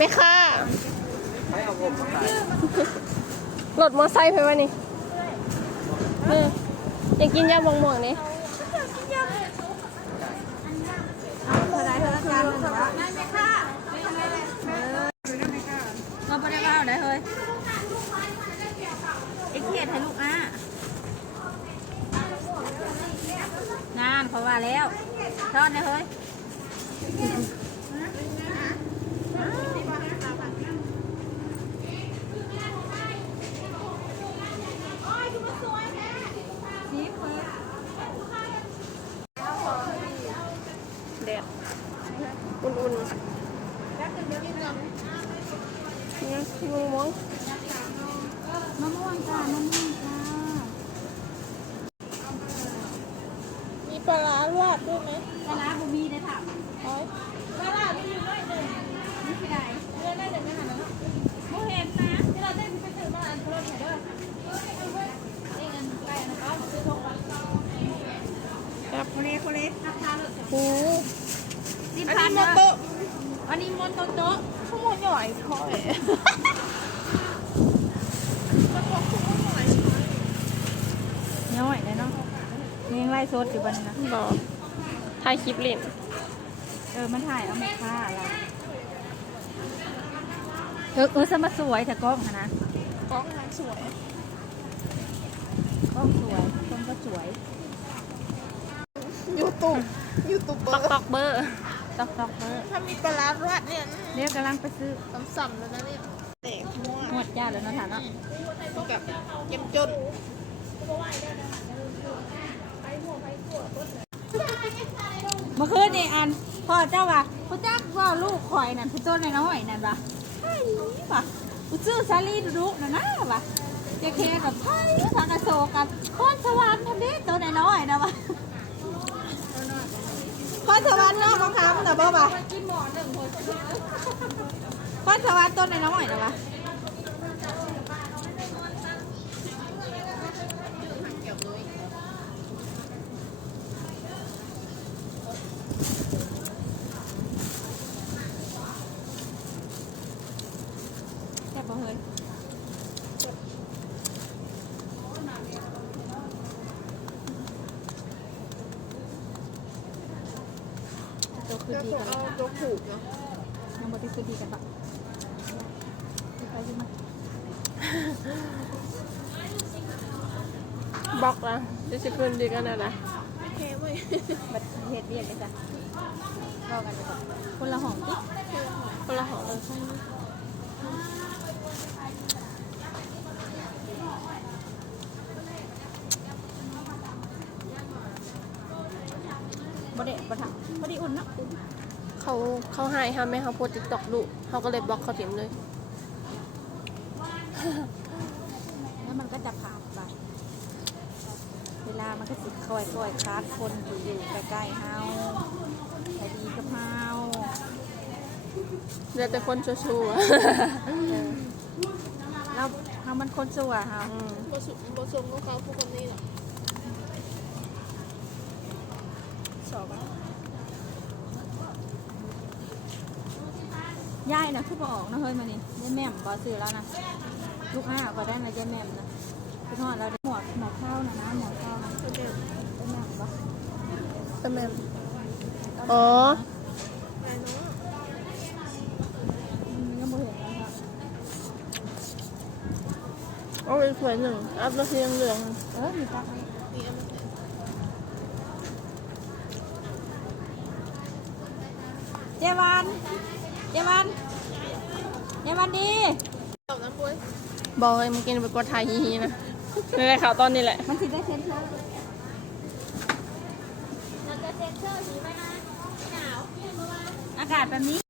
ไม่ค่ะรถมอไซค์ไปวะนี่เอออยากกินยำม่วงๆนี่เราไม่ได้ว่าได้เฮ้ยไอ้เขียดให้ลูกอะงานเขาว่าแล้วทอดได้เฮ้ยนี่เพิ่น แดดอุ่นๆ เนี่ยม่วงม่วงมะม่วงจ้ามะม่วงจ้ามีปลาร้าลวดด้วยไหมปลาร้าบุมีได้ถามอ๋อปลาร้าไม่อยู่น้อยหนึ่งนี่คือใดเรื่องได้หนึ่งไม่หันแล้วโมเห็นนะที่เราได้ไปซื้อมาอันโคตรเด้อนี่เงินใกล้นะเขาซื้อทงวันครับโคเลโคเลราคาเลยโอ้สิบอันพันี้นโมเด้อโตะอันนี้มอนโตโตะชั่วโมงใหญ่ค่อยย่อยเลยเนาะยังไล่สดอยู่บันนะบอกถ่ายคลิปเล่นเออมันถ่ายเอาแม่ค่าอะไรเออเออสมาสวยแต่กล้องอะนะกล้องทางสวยกล้องสวยกล้องก็สวยยูทูบยูทูบเบอร์ ตอกเบอร์ ตอกตอกเบอร์ถ้ามีปลาร้าลวดเนี่ยเรียกกำลังไปซื้อซ้ำๆแล้วนะเนี่ยเด็กมั่วหมดจ้าแล้วเนาะฐานเนาะกับเยี่ยมจนเมื่อคืนนี่อันพ่อเจ้าว่าพ่อเจ้าว่าลูกข่อยนั่นพี่ต้นน้อยๆนั่นว่ะไอ้ว่ะอุซื้อซาลีดุๆนั่นนะว่ะจะเคแบบไพ่สังกะโซกับพรสวรรค์ทันทีตัวน้อยๆนะว่ะ พรสวรรค์เนาะของคำนะบ่ว่ะพรสวรรค์ต้นน้อยๆนะว่ะแซ่บบ่เฮ้ย ตัว คือดีกันแล้วตัวผูกเนาะยังบ่ได้คือดีกันปะไปสิมบล็อกละจะสิคืนดีกันนะนะโอเคเว้ยบัดเฮ็ดเรียกเลยจ้ะรอกันดีกว่าคนละหองติคนละหอมเออบ่ ได้บ่ทักบ่ได้อุ่นเนาะเขาเขาหายค่ะแม่เขาโพสติ๊กต็อกลูกเขาก็เลยบล็อกเขาถิ่มเลย แล้วมันก็จะผ่านไป เวลามันก็สิค่อยๆคลาดคนอยู่อยู่ใกล้ๆเฮาใจดีกับเฮาเหลือแต่คนชัวร์เออเราเฮามันคนสัวเฮาๆอืมบสุบสมก็เขาพูดคนนี้หรอสอบอะ ยายน่ะคือบ่ออกนะเฮ้ยมานี่ยายแม่มบ่ซื้อแล้วนะลูกอ้าก็ได้นะยายแม่มนะคือทอดเราได้หมวกหมวกข้าวนะนะหมวกข้าวนะโอเคยายแม่มบ่แต่แม่มอ๋อมันก็บ่เห็นแล้วค่ะเอาเป็นสวยหนึ่งอัพแล้วเพียงเหลืองเออมีตักไหมนี่อัพเจวัน เจวันเจวันดีตอบน้ำปุ้ยบอกเลยเมื่อกี้ไปกดถ่ายฮีฮีนะนี่แหละข่าวตอนนี้แหละ มันสิได้เซ็นเซอร์อากาศแบบนี้